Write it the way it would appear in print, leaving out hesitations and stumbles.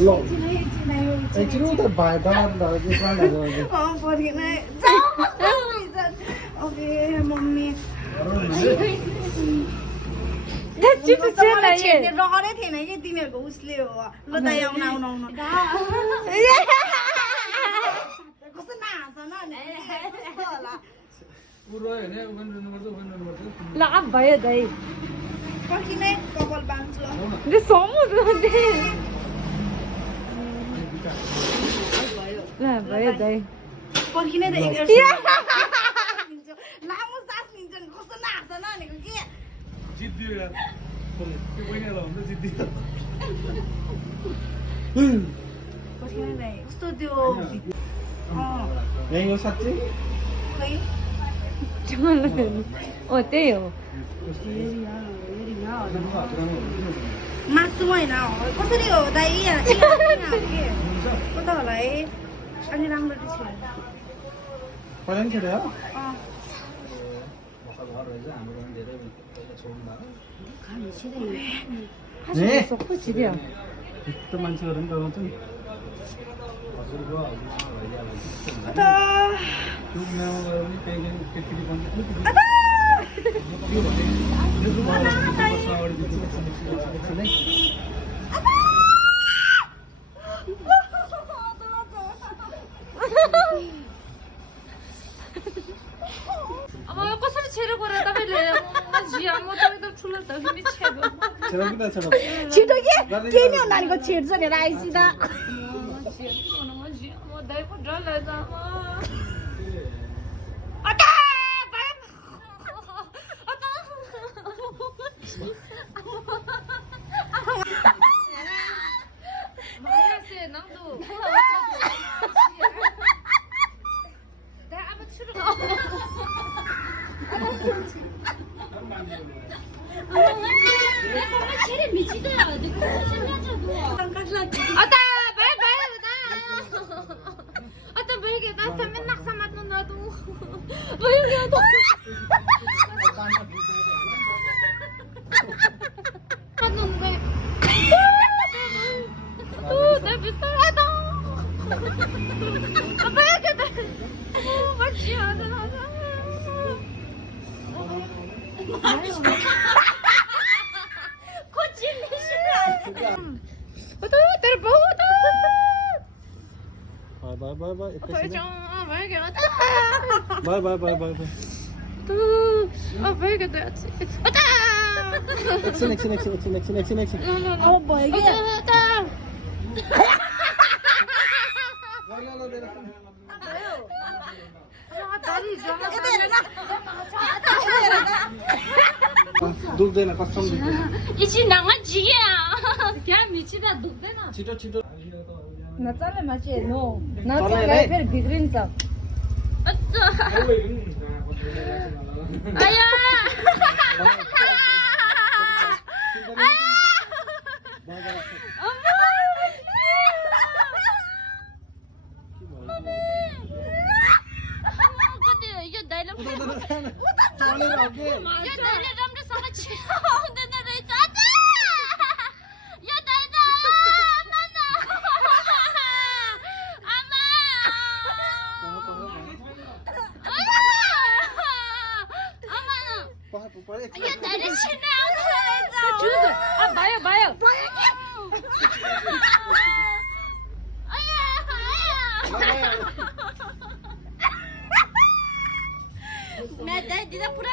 lộn ấy chứ thật bài ba là cái con này rồi चिटो चेला ये रहरै थिएन कि तिमीहरूको उसले हो ल त आउन आउन आउन कस्तो नाच्छ न होला पुरो हैन उगन गर्नुपर्छ ल अब भयो दाइ पर्खिनै कपाल बान्छु दे समु दे ल भयो दाइ पर्खिनै त लामो सास लिन्छ नि कस्तो नाच्छ न भनेको के जिद्दियो यार के बहिनीला हुन्छ जिद्दियो पर्खिनै दाइ कस्तो त्यो यही हो साँच्चै खै ओ त्यही हो मासु होइन कसरी हो दाइ के कता होला है अलि राम्रो चाहिँ छ पहिला नि खेल्यो सबै छिर्यो यस्तो मान्छेहरू पनि डराउँछ नि कता अब यो कसरी छेरो gore तपाईले जिया म त एकदम ठुलो त नि छेरो छिटो के केही नि नानीको छेड्छ नि आइसी त म दाइ पो डर लाग्छ Bye bye bye bye. Action. अब भयो कि दुख्दैन कसम इछि नाङजिया क्या मिचिदा दुख्दैन छिटो नचले मान्छे नो नचले फेरि बिग्रिन्छ आया यो डायलग राम्रोसँग छिराउँदैन रहेछ यो भयो मैं दे दिदा पुरा